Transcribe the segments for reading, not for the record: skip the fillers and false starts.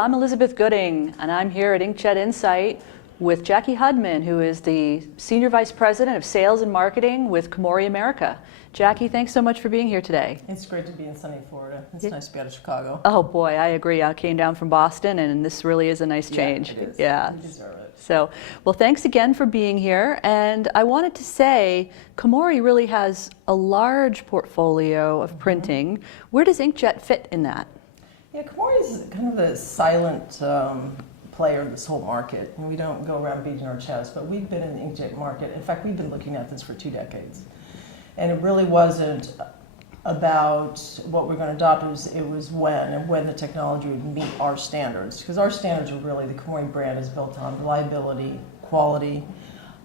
I'm Elizabeth Gooding, and I'm here at Inkjet Insight with Jacki Hudmon, who is the Senior Vice President of Sales and Marketing with Komori America. Jacki, thanks so much for being here today. It's great to be in sunny Florida. It's nice to be out of Chicago. Oh boy, I agree. I came down from Boston, and this really is a nice change. Yeah, it is. Yeah. You deserve it. So, well, thanks again for being here. And I wanted to say, Komori really has a large portfolio of printing. Where does Inkjet fit in that? Yeah, Komori is kind of the silent player in this whole market. And we don't go around beating our chest, but we've been in the inkjet market. In fact, we've been looking at this for 2 decades. And it really wasn't about what we're going to adopt, it was when the technology would meet our standards. Because our standards are really, the Komori brand is built on reliability, quality,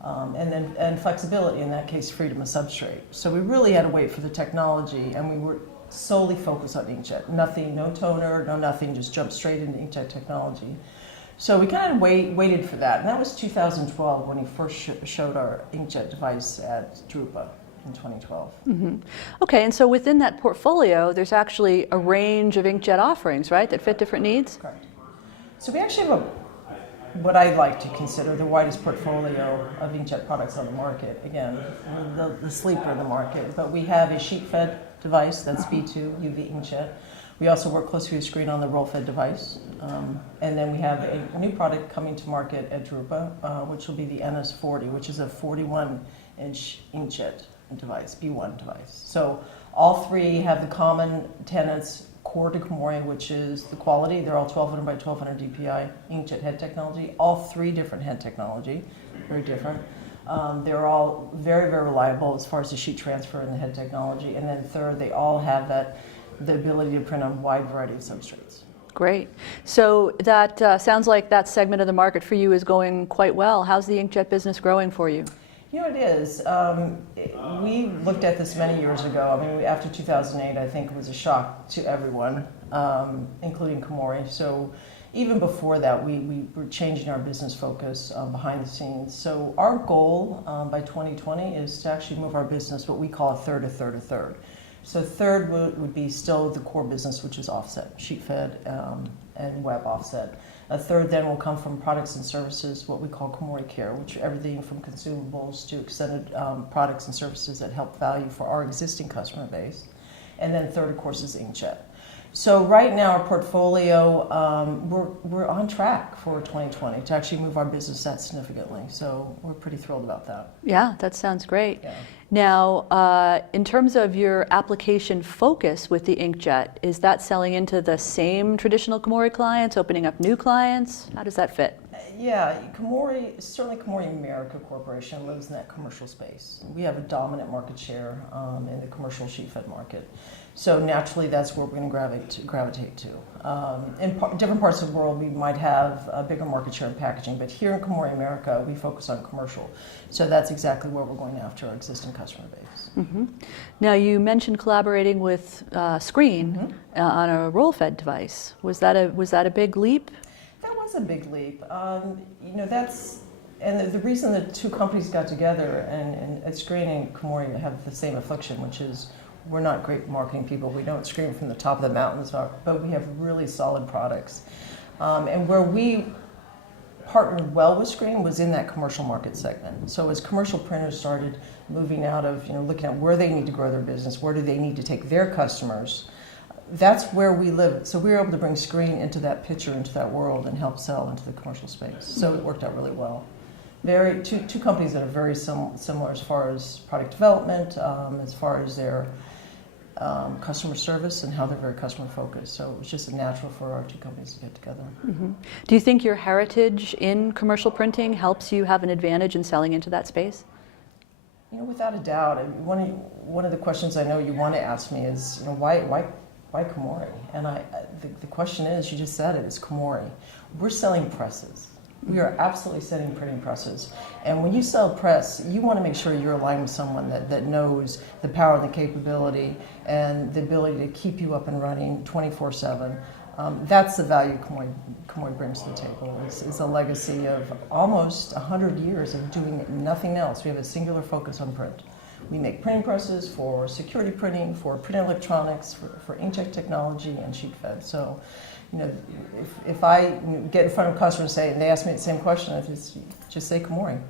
and flexibility, in that case, freedom of substrate. So we really had to wait for the technology, and we were solely focused on inkjet. Nothing, no toner, no nothing, just jumped straight into inkjet technology. So we kind of waited for that, and that was 2012 when he first showed our inkjet device at Drupa in 2012. Mm-hmm. Okay, and so within that portfolio, there's actually a range of inkjet offerings, right, that fit different needs? Correct. So we actually have what I like to consider the widest portfolio of inkjet products on the market. Again, the sleeper in the market, but we have a sheet-fed device, that's B2 UV inkjet. We also work closely with screen on the roll-fed device. And then we have a new product coming to market at Drupa, which will be the NS40, which is a 41-inch inkjet device, B1 device. So all three have the common tenets core to Komori, which is the quality. They're all 1200 by 1200 DPI inkjet head technology. All 3 different head technology, very different. They're all very, very reliable as far as the sheet transfer and the head technology. And then third, they all have the ability to print on a wide variety of substrates. Great. So that sounds like that segment of the market for you is going quite well. How's the inkjet business growing for you? You know, it is. We looked at this many years ago. I mean, after 2008, I think it was a shock to everyone, including Komori. So even before that, we were changing our business focus behind the scenes. So our goal by 2020 is to actually move our business, what we call a third, a third, a third. So third would be still the core business, which is offset, sheet-fed and web offset. A third then will come from products and services, what we call Komori Care, which are everything from consumables to extended products and services that help value for our existing customer base. And then third, of course, is inkjet. So right now, our portfolio, we're on track for 2020 to actually move our business that significantly. So we're pretty thrilled about that. Yeah, that sounds great. Yeah. Now, in terms of your application focus with the inkjet, is that selling into the same traditional Komori clients, opening up new clients? How does that fit? Yeah, certainly Komori America Corporation lives in that commercial space. We have a dominant market share in the commercial sheet-fed market. So naturally, that's where we're going to gravitate to. In different parts of the world, we might have a bigger market share in packaging, but here in Komori America, we focus on commercial. So that's exactly where we're going after our existing customer base. Mm-hmm. Now, you mentioned collaborating with Screen on a roll-fed device. Was that a big leap? That was a big leap. You know, and the reason the 2 companies got together and Screen and Komori have the same affliction, which is we're not great marketing people. We don't scream from the top of the mountains, but we have really solid products. And where we partnered well with Screen was in that commercial market segment. So as commercial printers started moving out of, looking at where they need to grow their business, where do they need to take their customers, that's where we live. So we were able to bring Screen into that picture, into that world, and help sell into the commercial space. So it worked out really well. Two companies that are very similar as far as product development, as far as their customer service, and how they're very customer focused. So it was just natural for our 2 companies to get together. Mm-hmm. Do you think your heritage in commercial printing helps you have an advantage in selling into that space? Without a doubt. One of the questions I know you want to ask me is, why Komori? And the question is, you just said it, it's Komori. We're selling presses. We are absolutely selling printing presses. And when you sell press, you want to make sure you're aligned with someone that knows the power and the capability and the ability to keep you up and running 24/7. That's the value Komori brings to the table. It's a legacy of almost 100 years of doing nothing else. We have a singular focus on print. We make printing presses for security printing, for print electronics, for inkjet technology, and sheet fed. So, you know, if I get in front of customers and they ask me the same question, I just say Komori.